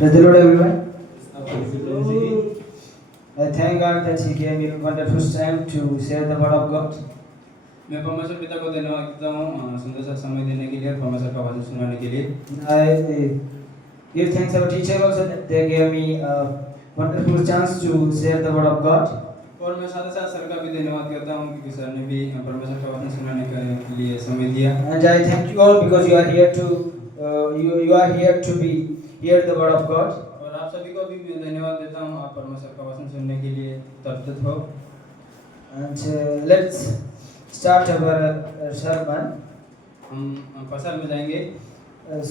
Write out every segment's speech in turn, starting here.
Praise the Lord, everyone. I thank God that He gave me a wonderful time to share the word of God. मैं परमेश्वर पिता को धन्यवाद देता हूँ सुंदर सा समय देने के लिए और परमेश्वर का वचन सुनाने के लिए। I give thanks to our teacher also that they gave me a wonderful chance to share the word of God. और मैं साथ ही साथ सर का भी धन्यवाद करता हूँ क्योंकि सर ने भी परमेश्वर का वचन सुनाने के लिए समय दिया। And I thank you all because you are here to you are here to be hear the word of God. और आप सभी को भी मैं धन्यवाद देता हूँ आप परमेश्वर का वचन सुनने के लिए तत्पर हो। And let's start our sermon. हम प्रसार में जाएंगे।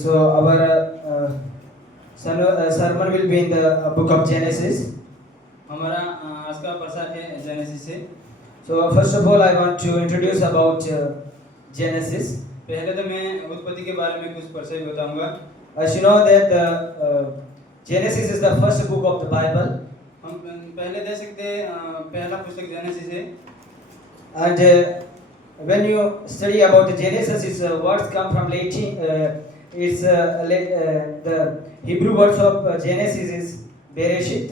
So our sermon will be in the book of Genesis. हमारा आज का प्रसार है जेनेसिस से। So first of all, I want to introduce about Genesis. पहले तो मैं उत्पत्ति के बारे में कुछ परिचय बताऊंगा। As you know that Genesis is the first book of the Bible. हम पहले देख सकते हैं पहला पुस्तक जेनेसिस है। And when you study about the Genesis, its words come from Latin. It's the Hebrew words of Genesis is Bereshit,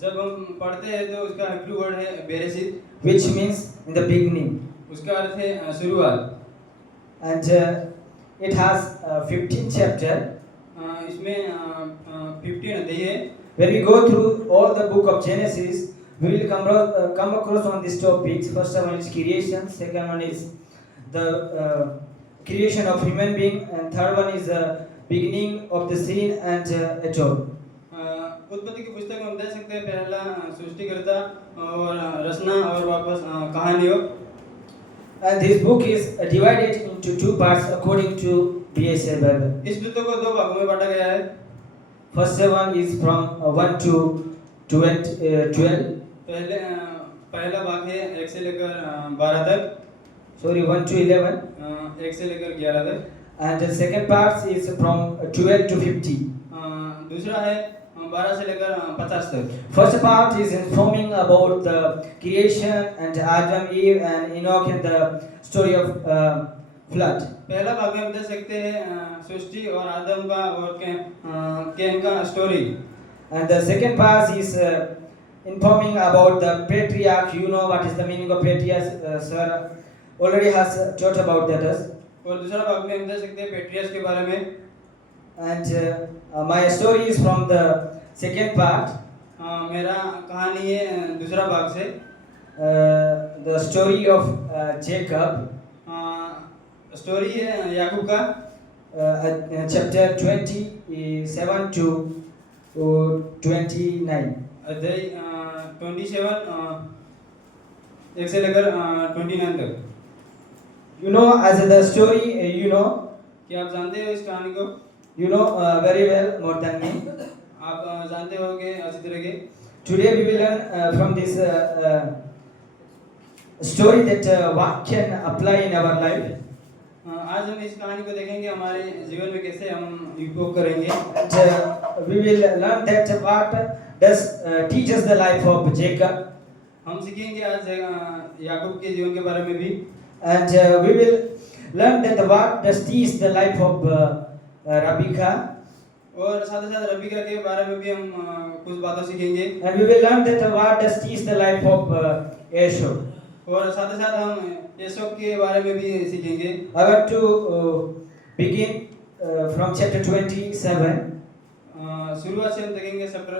जब हम पढ़ते हैं तो उसका हिब्रू वर्ड है बेरेशित, which means in the beginning. उसका अर्थ है शुरुआत। And it has 15 chapter. इसमें 15 अध्याय है। When we go through all the book of Genesis, we will come across on these topics. First one is creation, second one is the creation of human being, and third one is the beginning of the scene and et al. उत्पत्ति की पुस्तक में हम देख सकते हैं पहला सृष्टिकर्ता और रचना और वापस कहानियों। And this book is divided into two parts according to BSA Bible. इस पुस्तक को दो भागों में बांटा गया है। First one is from 1 to 12. पहला भाग है 1 से लेकर 12 तक। Sorry, 1 to 11. 1 से लेकर 11 तक। And the second part is from 12 to 50. दूसरा है 12 से लेकर 50 तक। First part is informing about the creation and Adam, Eve and Enoch and the story of flood. पहला भाग में हम देख सकते हैं सृष्टि और आदम का और कैन का story. And the second part is informing about the patriarch. You know what is the meaning of patriarch? Sir already has taught about that. और दूसरा भाग में हम देख सकते हैं पेट्रियस के बारे में। And my story is from the second part. मेरा कहानी है दूसरा भाग से। The story of Jacob. Story है याकूब का। Chapter 27 to 29. अध्याय 27 1 से लेकर 29 तक। You know, as the story, you know. क्या आप जानते हो इस कहानी को? You know very well more than me. आप जानते होंगे अच्छी तरह के। Today we will learn from this story that what can apply in our life. आज हम इस कहानी को देखेंगे हमारे जीवन में कैसे हम उपयोग करेंगे। And we will learn that what does teaches the life of Jacob. हम सीखेंगे आज याकूब के जीवन के बारे में भी। And we will learn that what does teach the life of Rebecca. और साथ ही साथ रबिका के बारे में भी हम कुछ बातें सीखेंगे। And we will learn that what does teach the life of Esau. और साथ ही साथ हम यूसुफ के बारे में भी सीखेंगे। I want to begin from chapter 27. शुरुआत से हम देखेंगे chapter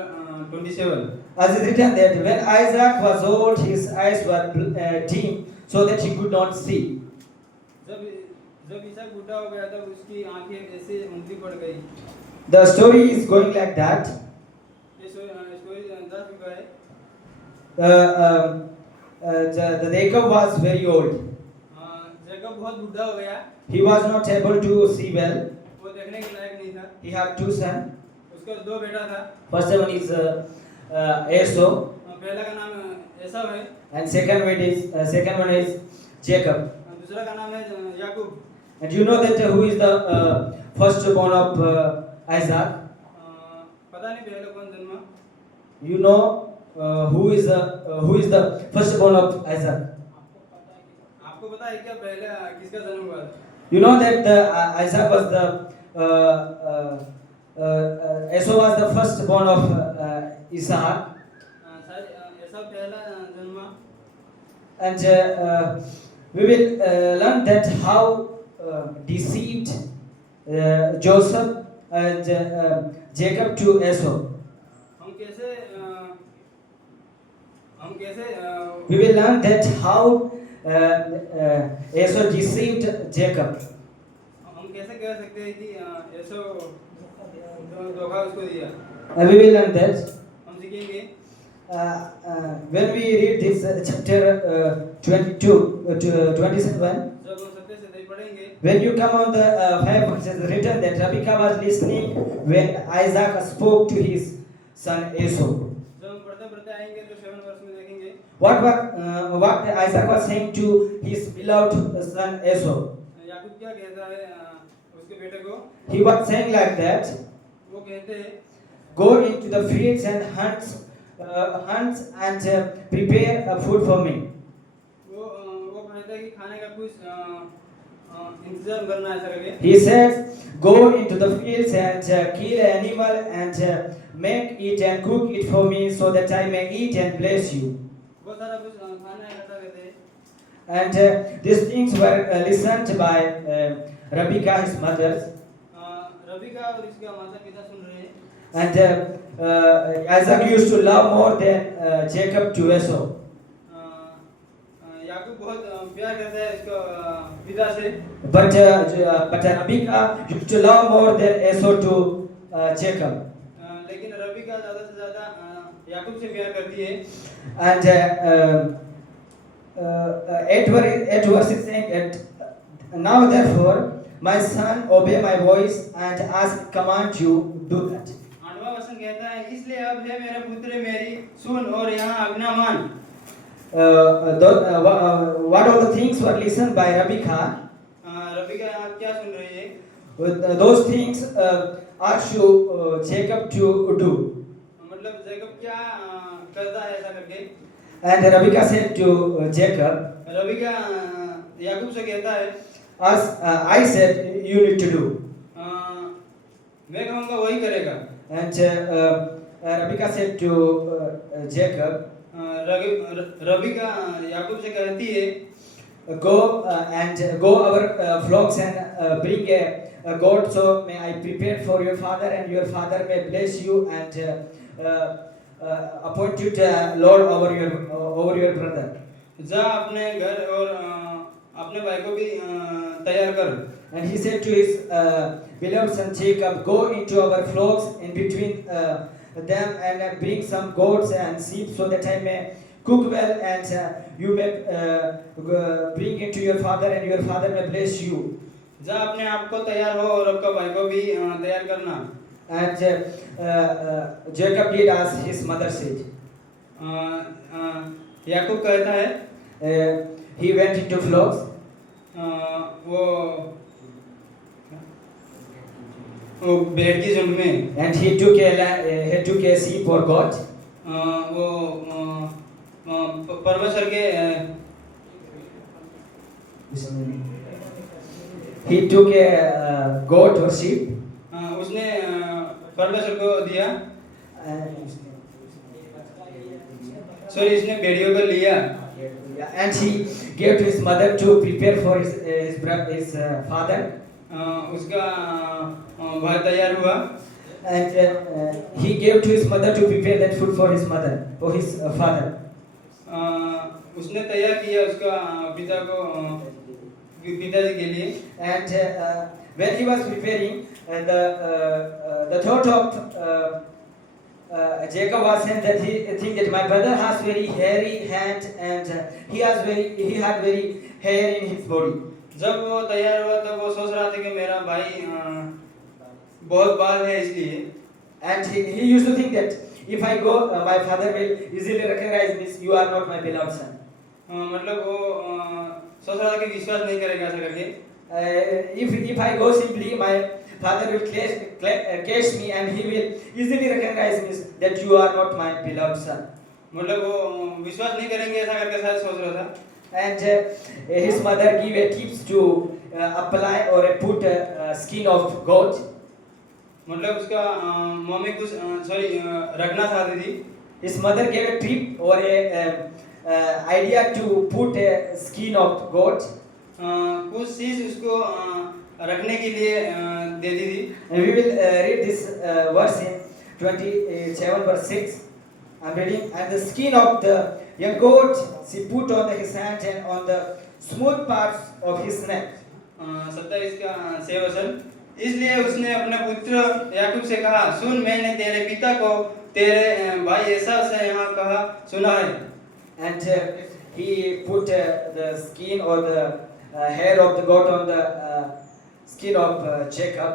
27। As it is written that when Isaac was old, his eyes were dim, so that he could not see. जब ईसाक बूढ़ा हो गया तब उसकी आंखें ऐसे उंगली पड़ गई। The story is going like that. ये स्टोरी 10 का है। The Jacob was very old. Jacob बहुत बूढ़ा हो गया। He was not able to see well. वो देखने के लायक नहीं था। He had two sons. उसका 2 बेटा था। First one is Esau. पहला का नाम एसाव है। And second one is Jacob. दूसरा का नाम है याकूब। And you know that who is the firstborn of Isaac? पता नहीं पहले कौन जन्मा। You know who is the firstborn of Isaac? आपको पता है क्या पहले किसका जन्म हुआ था? You know that Isaac was the Esau was the firstborn of Isaac, शायद ऐसा पहला जन्मा। and we will learn that how deceived Joseph and Jacob to Esau. हम कैसे We will learn that how Esau deceived Jacob. हम कैसे कह सकते हैं कि ऐसा धोखा उसको दिया। We will learn that हम सीखेंगे when we read this chapter 22 to 27. जब हम सत्य से नहीं पढ़ेंगे। When you come on the 5 verses written that Rebekah was listening when Isaac spoke to his son Esau. जब हम पढ़ते आएंगे तो 7 वर्ष में देखेंगे What Isaac was saying to his beloved son Esau. याकूब क्या कहता है उसके बेटे को। He was saying like that, वो कहते हैं go into the fields and hunt and prepare food for me. वो कहता है कि खाने का कुछ इंतजाम करना ऐसा करके। He said, go into the fields and kill an animal and make it and cook it for me so that I may eat and bless you. बहुत सारा कुछ खाना इकट्ठा करते हैं। And these things were listened by Rebekah, his mother. Rabika और इसका माता पिता सुन रहे हैं। And Isaac used to love more than Jacob to Esau. याकूब बहुत प्यार करता है इसको पिता से। But Rebekah used to love more than Esau to Jacob. लेकिन रबिका ज़्यादा से ज़्यादा याकूब से प्यार करती है। And 8 verse is saying that now therefore my son obey my voice and as command you do that. 8वां वचन कहता है इसलिए अब है मेरे पुत्र मेरी सुन और यहाँ आज्ञा मान। What all the things were listened by Rebekah. Rabika यहाँ क्या सुन रही है? Those things are to Jacob to do. मतलब जेकब क्या करता है ऐसा करके। And Rebekah said to Jacob, Rabika याकूब से कहता है as I said you need to do. मैं कहूँगा वही करेगा। And Rebekah said to Jacob, Rabika याकूब से कहती है go and go our flocks and bring a goat so may I prepare for your father and your father may bless you and appoint you the Lord over your brother. जा अपने घर और अपने भाई को भी तैयार कर। And he said to his beloved son Jacob, go into our flocks in between them and bring some goats and sheep so that I may cook well and you may bring it to your father and your father may bless you. जा अपने आप को तैयार हो और आपका भाई को भी तैयार करना। And Jacob did as his mother said. याकूब कहता है He went into flocks. वो भेड़ की झुंड में। And he took a sheep or goat. वो परमेश्वर के He took a goat or sheep. उसने परमेश्वर को दिया। सॉरी इसने भेड़ियों को लिया। And he gave to his mother to prepare for his father. उसका भाई तैयार हुआ। And he gave to his mother to prepare that food for his father. उसने तैयार किया उसका पिताजी के लिए। And when he was preparing, the thought of Jacob was saying that he think that my brother has very hairy hand and he had very hair in his body. जब वो तैयार हुआ तब वो सोच रहा था कि मेरा भाई बहुत बाल है इसलिए। And he used to think that if I go, my father will easily recognize this. You are not my beloved son. मतलब वो सोच रहा था कि विश्वास नहीं करेगा ऐसा करके। If I go simply, my father will catch me and he will easily recognize me that you are not my beloved son. मतलब वो विश्वास नहीं करेंगे ऐसा करके शायद सोच रहा था। And his mother gave a tips to apply or put skin of goat. मतलब उसका मम्मी कुछ सॉरी रखना चाहती थी। His mother gave a tip or a idea to put a skin of goat. कुछ चीज उसको रखने के लिए देती थी। And we will read this verse in 27 verse 6. I'm reading. And the skin of the young goat she put on his hand and on the smooth parts of his neck. 27 का से वचन, इसलिए उसने अपने पुत्र याकूब से कहा, सुन, मैंने तेरे पिता को तेरे भाई एसाव से यहाँ कहा सुना है। And he put the skin or the hair of the goat on the skin of Jacob.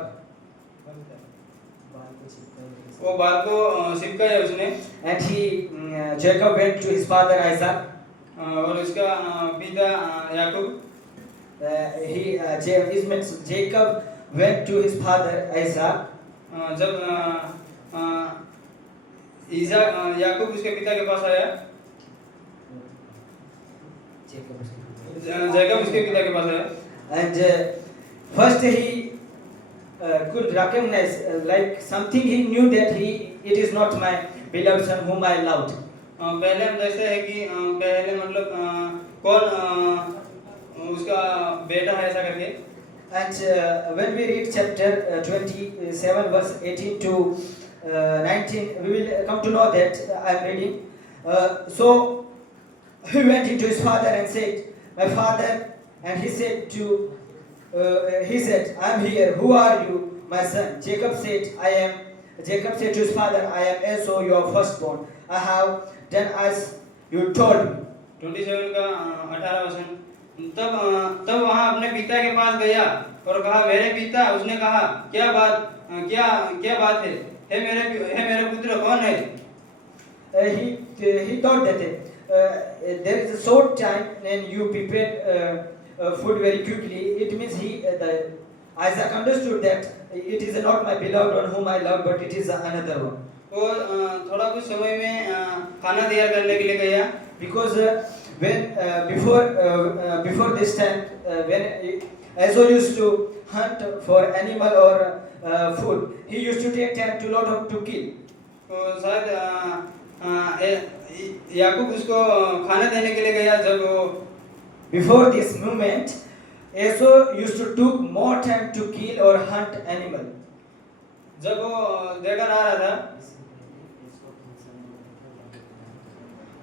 वो बाल को चिपकाया उसने। And Jacob went to his father Isaac. और उसका पिता याकूब, Jacob went to his father Isaac. जब याकूब उसके पिता के पास आया, जैकब उसके पिता के पास आया। And first he could recognize like something he knew that it is not my beloved son whom I loved. पहले हम देखते हैं कि पहले मतलब कौन उसका बेटा है ऐसा करके। And when we read chapter 27 verse 18 to 19, we will come to know that I am reading. So he went into his father and said, my father, and he said, I am here. Who are you, my son? Jacob said to his father, I am Esau, your firstborn. I have done as you told me. 27 का 18 वचन, तब वहाँ अपने पिता के पास गया और कहा, मेरे पिता। उसने कहा, क्या बात है? हे मेरे पुत्र, कौन है? He thought that there is a short time and you prepared food very quickly. It means Isaac understood that it is not my beloved one whom I love, but it is another one. वो थोड़ा कुछ समय में खाना तैयार करने के लिए गया। Because when before this time when Esau used to hunt for animal or food, he used to take time to kill. तो शायद याकूब उसको खाना देने के लिए गया। जब वो before this moment, Esau used to took more time to kill or hunt animal. जब वो देकर आ रहा था,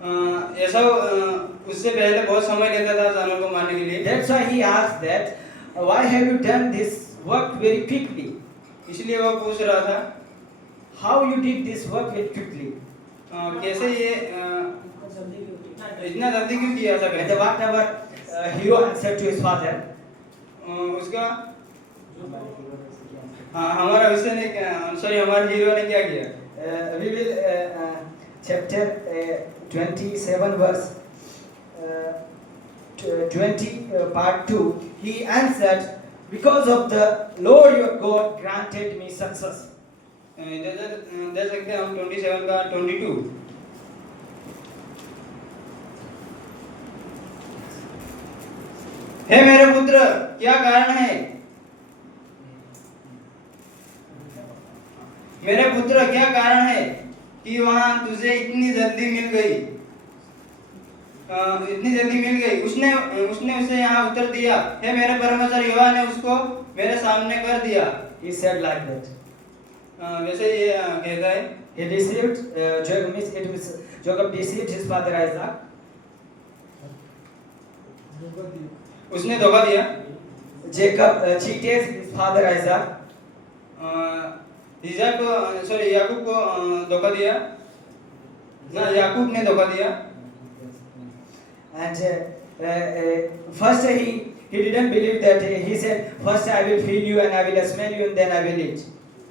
ऐसा उससे पहले बहुत समय लेता था जानवर को मारने के लिए। That's why he asked that, why have you done this work very quickly? इसलिए वो पूछ रहा था, how you did this work very quickly? कैसे ये इतना जल्दी क्यों किया ऐसा And करके? what our hero answered to his father. उसका हमारा विषय ने हमारे हीरो ने क्या किया? We will chapter 27 verse 20 part 2. He answered, because of the Lord your God granted me success. दे सकते हैं हम 27 का 22। हे मेरे पुत्र, क्या कारण है? मेरे पुत्र, क्या कारण है कि वहां तुझे इतनी जल्दी मिल गई? उसने उसे यहाँ उत्तर दिया, हे मेरे परमेश्वर यहोवा ने उसको मेरे सामने कर दिया। He said like that. वैसे ये कहता है, He deceived Jacob deceived his father Isaac. उसने धोखा दिया। Jacob cheated his father Isaac. याकूब को धोखा दिया। ना, याकूब ने धोखा दिया। And first he didn't believe that. He said, first I will feed you and I will smell you and then I will eat.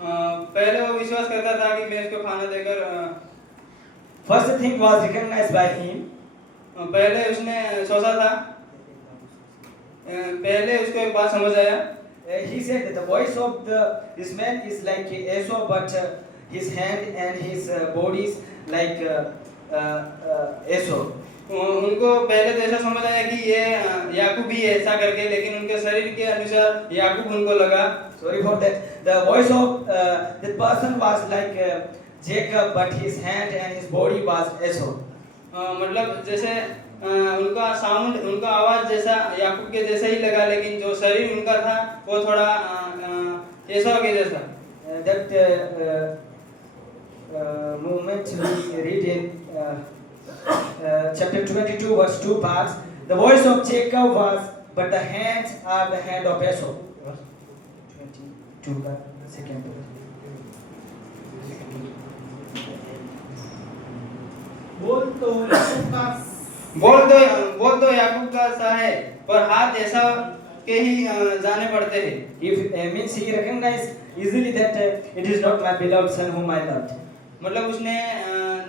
पहले वो विश्वास करता था कि मैं इसको खाना देकर First thing was recognized by him. पहले उसने सोचा था, पहले उसको एक बात समझ आया। He said that the voice of this man is like Esau, but his hand and his body is like Esau. उनको पहले तो ऐसा समझ आया कि ये याकूब ही है ऐसा करके, लेकिन उनके शरीर के अनुसार याकूब उनको लगा। Sorry for that. The voice of that person was like Jacob, but his hand and his body was Esau. मतलब जैसे उनका साउंड, उनका आवाज जैसा याकूब के जैसा ही लगा, लेकिन जो शरीर उनका था वो थोड़ा एसाव के जैसा। That movement we read in chapter 22, verse 2 parts. The voice of Jacob was, but the hands are the hand of Esau. Verse 22, second verse. बोल तो याकूब का सा है, पर हाथ ऐसा के ही जाने पड़ते हैं। If means he recognized easily that it is not my beloved son whom I loved. मतलब उसने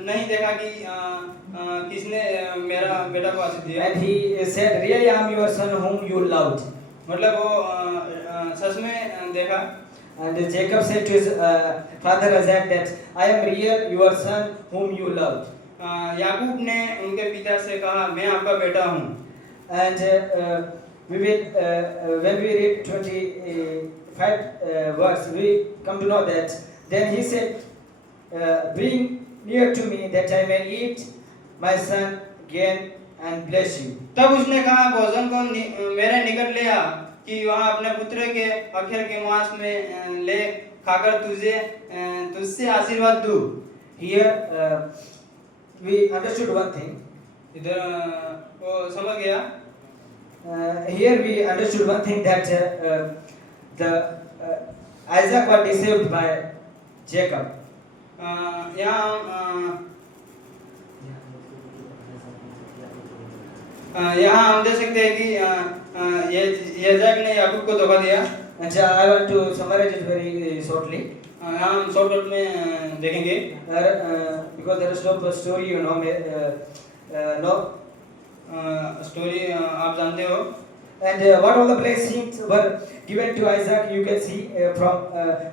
नहीं देखा कि किसने मेरा बेटा को आशीष दिया। And he said, really I am your son whom you loved. मतलब वो सच में देखा। And Jacob said to his father Isaac that I am real your son whom you loved. याकूब ने उनके पिता से कहा, मैं आपका बेटा हूँ। And we will when we read 25 verse, we come to know that then he said, bring near to me that I may eat my son again and bless you. तब उसने कहा, भोजन को मेरे निकट ले आ कि वहाँ अपने पुत्र के अखेर के मांस में ले खाकर तुझसे आशीर्वाद दूं। Here we understood one thing. इधर वो समझ गया। Here we understood one thing that the Isaac was deceived by Jacob. यहाँ हम देख सकते हैं कि याजक ने याकूब को धोखा दिया। And I want to summarize it very shortly. यहाँ हम शॉर्टकट में देखेंगे। Because there is no story, you know, no story आप जानते हो। And what all the blessings were given to Isaac, you can see from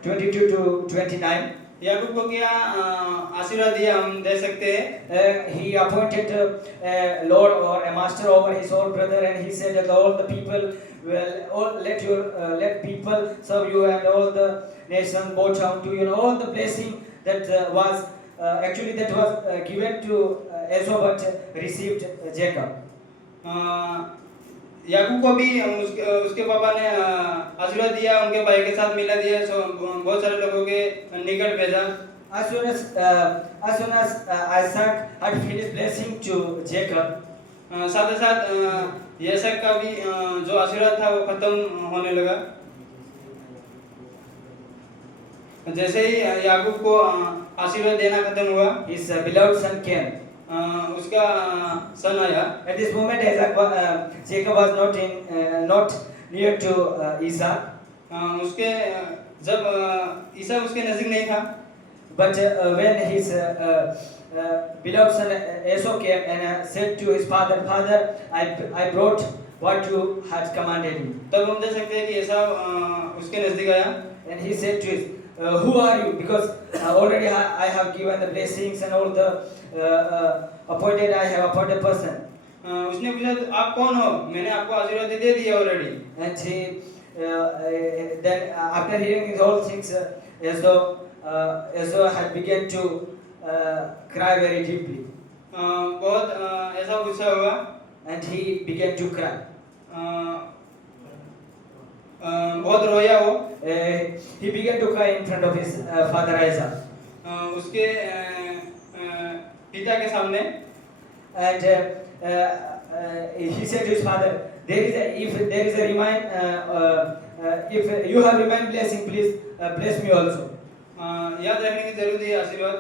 22 to 29. याकूब को क्या आशीर्वाद दिया हम देख सकते हैं। He appointed a lord or a master over his own brother, and he said that all the people let people serve you, and all the nation bow down to you, and all the blessing that was actually that was given to Esau but received Jacob. याकूब को भी उसके पापा ने आशीर्वाद दिया, उनके भाई के साथ मिला दिया, बहुत सारे लोगों के निकट भेजा। As soon as Isaac had finished blessing to Jacob, साथ ही साथ याकूब का भी जो आशीर्वाद था वो खत्म होने लगा। जैसे ही याकूब को आशीर्वाद देना खत्म हुआ, his beloved son came. उसका सन आया। At this moment, Jacob was not near to Isaac. उसके जब ईसा उसके नजदीक नहीं था। But when his beloved son Esau came and said to his father, "Father, I brought what you had commanded me." तब हम देख सकते हैं कि ईसा उसके नजदीक आया। And he said to his, who are you? Because already I have given the blessings and all the appointed, I have appointed person. उसने पूछा, आप कौन हो? मैंने आपको आशीर्वाद दे दिया already. And he then after hearing these all things, Esau had begun to cry very deeply. बहुत ऐसा गुस्सा हुआ। And he began to cry. बहुत रोया वो। He began to cry in front of his father Isaac. उसके पिता के सामने। And he said to his father, if you have remained blessing, please bless me also. याद रखने की जरूरत है आशीर्वाद।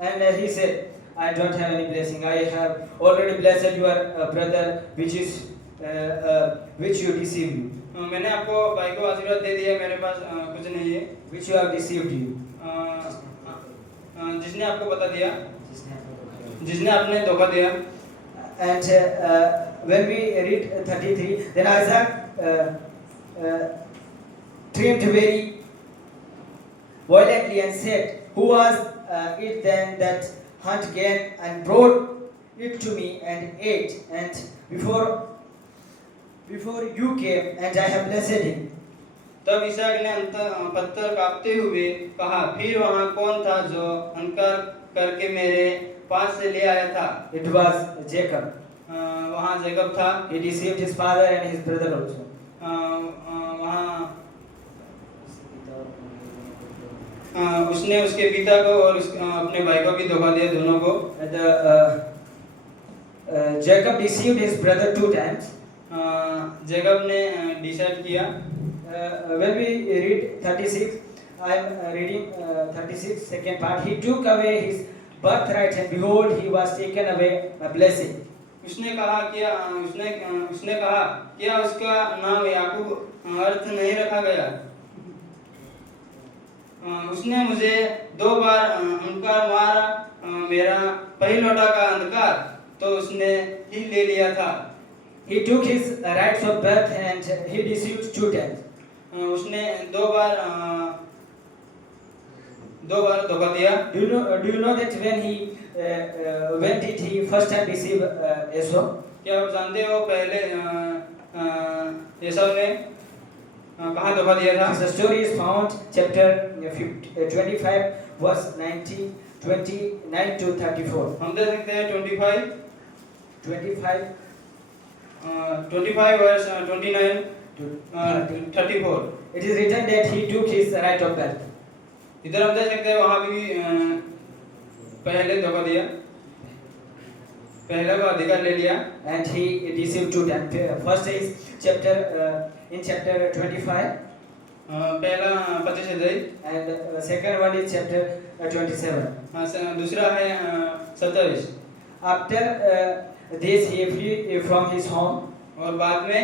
And he said, I don't have any blessing. I have already blessed your brother, which you deceived me. मैंने आपको भाई को आशीर्वाद दे दिया, मेरे पास कुछ नहीं है। Which you have deceived you. जिसने आपको बता दिया, जिसने आपने धोखा दिया। And when we read 33, then Isaac dreamed very violently and said, who was it then that hunt again and brought it to me and ate, and before you came, and I have blessed him. तब इसहाक ने पत्थर काटते हुए कहा, फिर वहाँ कौन था जो अनकर करके मेरे पास से ले आया था? It was Jacob. वहाँ जैकब था। He deceived his father and his brother also. वहाँ उसने उसके पिता को और अपने भाई को भी धोखा दिया, दोनों को। Jacob deceived his brother 2 times. Jacob ने डिसाइड किया। When we read 36, I am reading 36 second part. He took away his birthright, and behold, he was taken away a blessing. उसने कहा क्या उसका नाम याकूब अर्थ नहीं रखा गया? उसने मुझे 2 बार अंधकार मारा, मेरा पहिलौठा का अंधकार तो उसने ही ले लिया था। He took his rights of birth and he deceived 2 times. उसने 2 बार धोखा दिया। Do you know that when did he first time deceive Esau? क्या आप जानते हो पहले एसाव ने कहाँ धोखा दिया था? The story is found chapter 25 verse 29 to 34. हम देख सकते हैं 25 verse 29 to 34। It is written that he took his right of birth. इधर हम देख सकते हैं वहाँ भी पहले धोखा दिया, पहले का अधिकार ले लिया। And he deceived 2 times. First is in chapter 25. पहला 25 अध्याय, And second one is chapter 27. दूसरा है 27। After this he flee from his home. और बाद में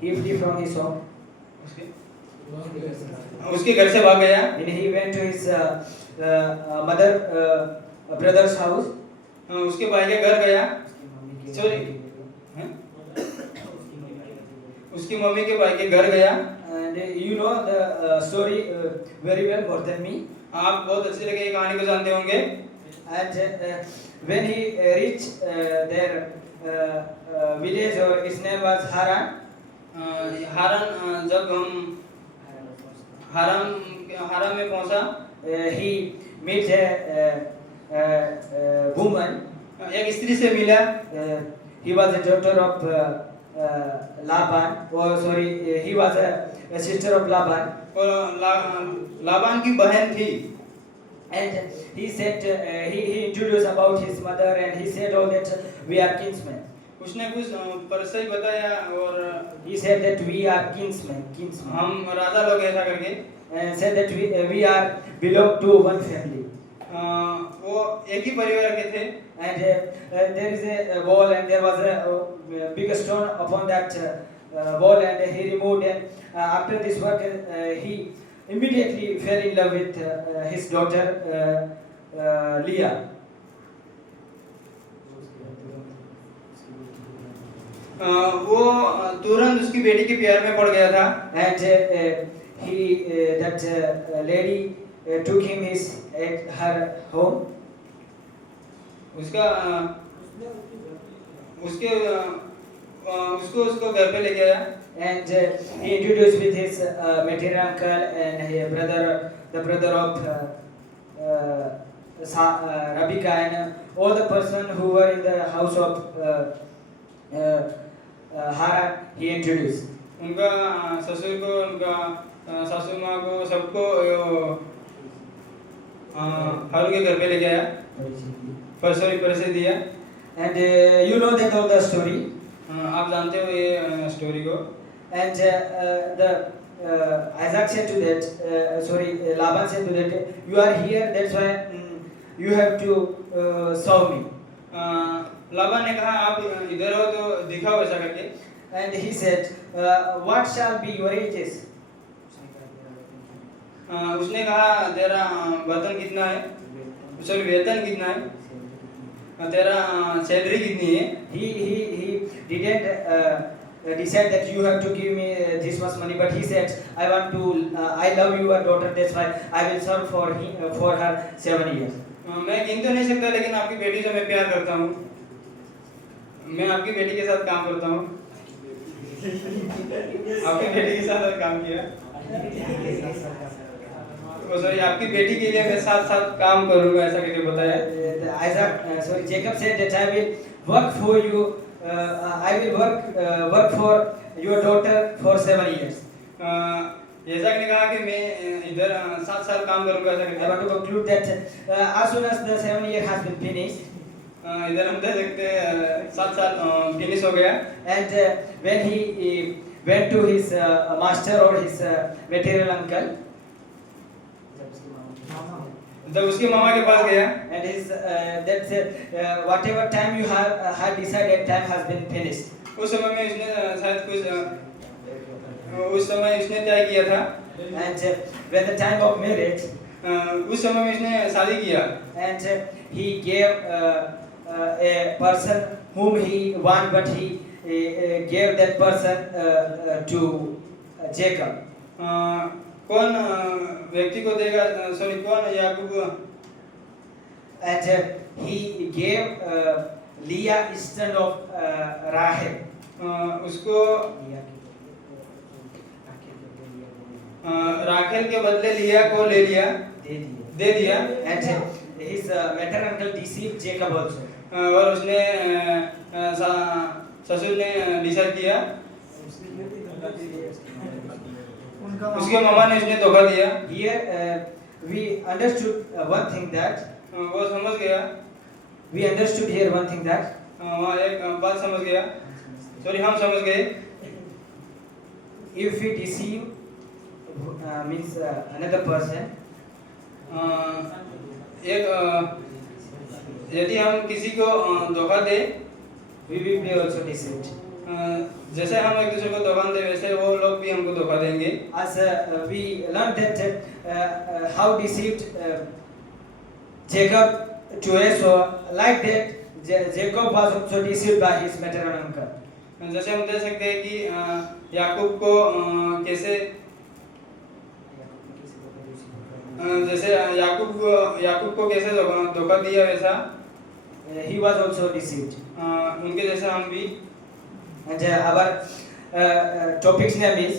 He flee from his home. उसके घर से भाग गया। And he went to his brother's house. उसके भाई के घर गया। सॉरी, उसकी मम्मी के भाई के घर गया। And you know the story very well, more than me. आप बहुत अच्छे लगे ये कहानी को जानते होंगे। And when he reached their village, or its name was Haran. हारान जब हम हारान में पहुंचा, he met a woman. एक स्त्री से मिला। He was a daughter of Laban. Oh, sorry, he was a sister of Laban. और लाबान की बहन थी। And he said, he introduced about his mother, and he said, "Oh, that we are kinsmen." उसने कुछ परिचय बताया और He said that we are kinsmen. हम राजा लोग ऐसा करके, And said that we are belong to one family. वो एक ही परिवार के थे। And there is a wall, and there was a big stone upon that wall, and he removed. And after this work, he immediately fell in love with his daughter Leah. वो तुरंत उसकी बेटी के प्यार में पड़ गया था। And that lady took him at her home. उसको घर पे ले गया। And he introduced with his maternal uncle and his brother, the brother of Rabika, and all the person who were in the house of Haran. He introduced. उनका ससुर को, उनका सासू माँ को, सबको हारून के घर पे ले गया, परिचय दिया। And you know that all the story. आप जानते हो ये स्टोरी को। And Isaac said to that, Laban said to that, "You are here, that's why you have to serve me." Laban ने कहा आप इधर हो तो दिखाओ ऐसा करके। And he said, "What shall be your wages?" उसने कहा तेरा वेतन कितना है, सॉरी वेतन कितना है, तेरा सैलरी कितनी है। He didn't decide that you have to give me this much money, but he said, "I love your daughter, that's why I will serve for her 7 years." मैं गिन तो नहीं सकता, लेकिन आपकी बेटी से मैं प्यार करता हूँ। मैं आपकी बेटी के साथ काम करता हूँ। आपकी बेटी के साथ काम किया। सॉरी, आपकी बेटी के लिए मैं साथ साथ काम करूँगा, ऐसा करके बताया। Jacob said that I will work for you. I will work for your daughter for 7 years. इसहाक ने कहा कि मैं इधर 7 साल काम करूँगा, ऐसा I करके। want to conclude that as soon as the 7 year has been finished, इधर हम देख सकते हैं 7 साल फिनिश हो गया। and when he went to his master or his material uncle, जब उसके मामा के पास गया, and his that said whatever time you have had decided, time has been finished. उस समय में उसने शायद कुछ उस समय उसने तय किया था, And when the time of marriage, उस समय में उसने शादी किया, and he gave a person whom he want, but he gave that person to Jacob. कौन व्यक्ति को देगा, सॉरी कौन याकूब, And he gave Leah instead of Rahel. उसको राखेल के बदले लिया को ले लिया, दे दिया। And his maternal uncle deceived Jacob also. और उसने ससुर ने डिसाइड किया, उसके मामा ने उसने धोखा दिया। Here we understood one thing that वो समझ गया, we understood here one thing that वहाँ एक बात समझ गया, सॉरी हम समझ गए, if we deceive means another person, एक यदि हम किसी को धोखा दे, we will be also deceived. जैसे हम एक दूसरे को धोखा दे, वैसे वो लोग भी हमको धोखा देंगे। As we learned that how deceived Jacob to Esau, like that Jacob was also deceived by his maternal uncle. जैसे हम देख सकते हैं कि याकूब को कैसे, जैसे याकूब को कैसे धोखा दिया, वैसा he was also deceived. उनके जैसा हम भी। And our topic's name is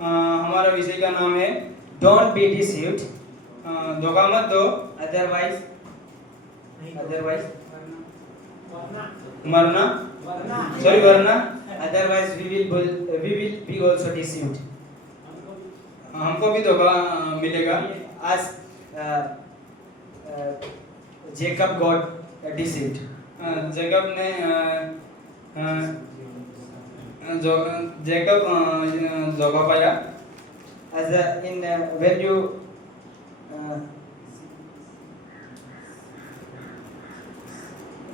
हमारा विषय का नाम है don't be deceived, धोखा मत दो, otherwise मरना, सॉरी वरना otherwise we will be also deceived. हमको भी धोखा मिलेगा। As Jacob got deceived. Jacob ने जेकब धोखा पाया। As in when you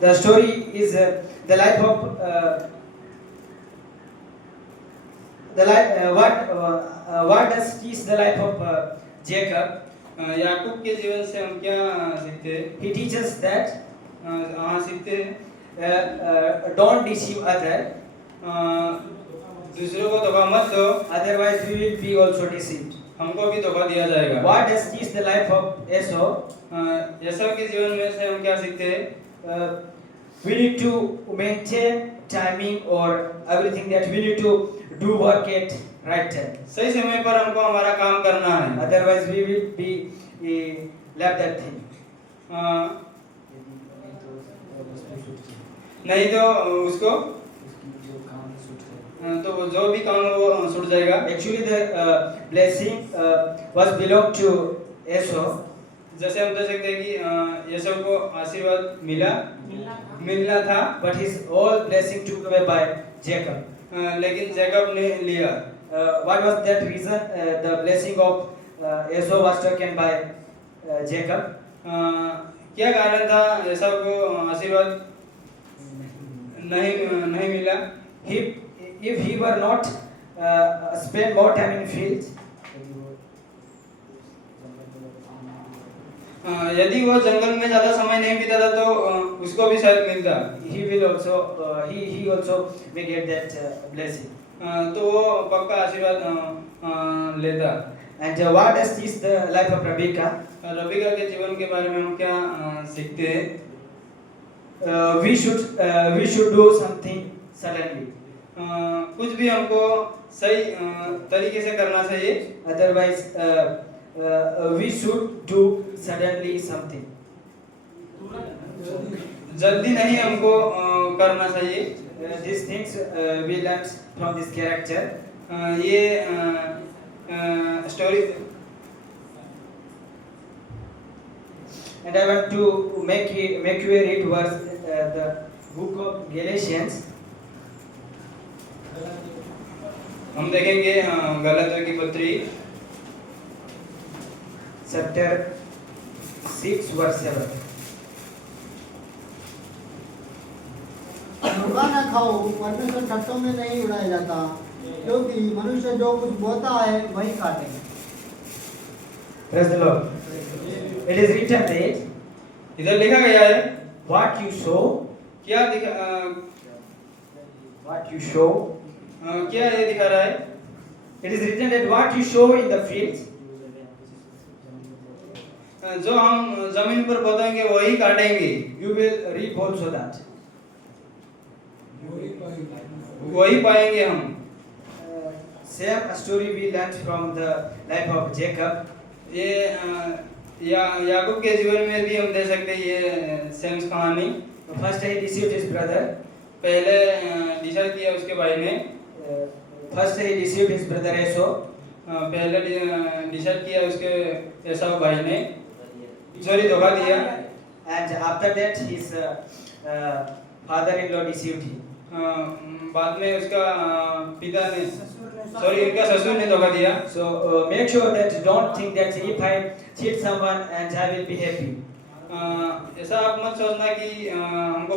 the story is the life of what does teach the life of Jacob? याकूब के जीवन से हम क्या सीखते हैं? He teaches that हाँ सीखते हैं, don't deceive other, दूसरों को धोखा मत दो, otherwise we will be also deceived. हमको भी धोखा दिया जाएगा। What does teach the life of Esau? एसाव के जीवन में से हम क्या सीखते हैं? We need to maintain timing or everything, that we need to do work at right time. सही समय पर हमको हमारा काम करना है, Otherwise we will be left that thing. नहीं तो उसको तो वो जो भी काम है वो छूट जाएगा। Actually the blessing was belonged to Esau. जैसे हम देख सकते हैं कि एसाव को आशीर्वाद मिलना था, But his all blessing took away by Jacob. लेकिन जेकब ने लिया। What was that reason? The blessing of Esau was taken by Jacob. क्या कारण था एसाव को आशीर्वाद नहीं मिला? If he were not spend more time in fields, यदि वो जंगल में ज्यादा समय नहीं बिताता तो उसको भी शायद मिलता। he will also he also may get that blessing. तो वो पक्का आशीर्वाद लेता। And what does this the life of Rebecca? Rabika के जीवन के बारे में हम क्या सीखते हैं? we should do something suddenly. कुछ भी हमको सही तरीके से करना चाहिए, Otherwise, we should do suddenly something. जल्दी नहीं हमको करना चाहिए। These things we learned from this character. ये story, And I want to make you read verse the book of Galatians. हम देखेंगे गलातियों की पत्री Chapter 6 verse 7. धोखा न खाओ, परमेश्वर ठट्टों में नहीं उड़ाया जाता, क्योंकि मनुष्य जो कुछ बोता है वही काटेगा। Praise the Lord. It is written that इधर लिखा गया है, what you sow, क्या ये दिखा रहा है? it is written that what you sow in the fields, जो हम जमीन पर बोएंगे वही काटेंगे, you will reap also that. वही पाएंगे हम। Same story we learned from the life of Jacob. ये याकूब के जीवन में भी हम दे सकते हैं ये सेम कहानी। First he deceived his brother. पहले डिसाइड किया उसके भाई ने, First he deceived his brother Esau. पहले डिसाइड किया उसके एसाव भाई ने, सॉरी धोखा दिया। And after that his father-in-law deceived him. बाद में उसका पिता ने, सॉरी उनका ससुर ने धोखा दिया। So make sure that don't think that if I cheat someone and I will be happy. ऐसा आप मत सोचना कि हमको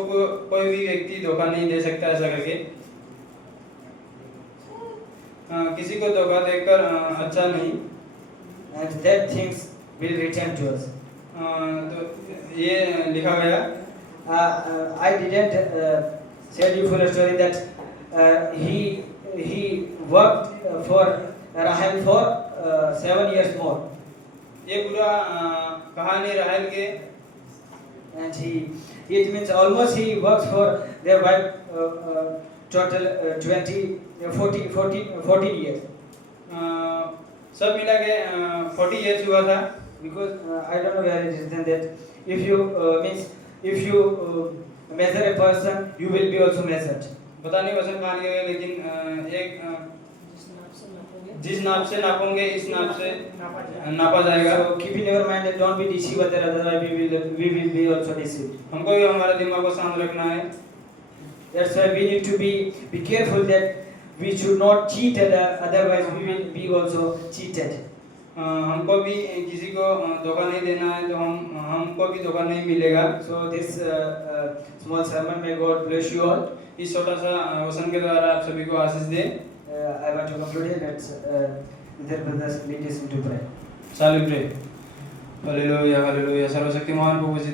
कोई भी व्यक्ति धोखा नहीं दे सकता ऐसा करके। किसी को धोखा देकर अच्छा नहीं, And that things will return to us. तो ये लिखा गया। I didn't tell you full story that he worked for Rahel for 7 years more. ये पूरा कहानी राहेल के, And it means almost he works for their wife total 14 years. सब मिला के 40 इयर्स हुआ था। Because I don't know where it is written that if you measure a person, you will be also measured. पता नहीं वजन कहाँ गया, लेकिन एक जिस नाप से नापोगे इस नाप से नापा जाएगा। So keep in your mind that don't be deceived, otherwise we will be also deceived. हमको भी हमारे दिमाग को शांत रखना है। That's why we need to be careful that we should not cheat otherwise we will be also cheated. हमको भी किसी को धोखा नहीं देना है, तो हमको भी धोखा नहीं मिलेगा। So this small sermon, may God bless you all. इस छोटा सा वचन के द्वारा आप सभी को आशीष दे। I want to conclude here. Let's their brothers lead us into prayer. Shall we pray? Hallelujah hallelujah, सर्वशक्तिमान प्रभु जी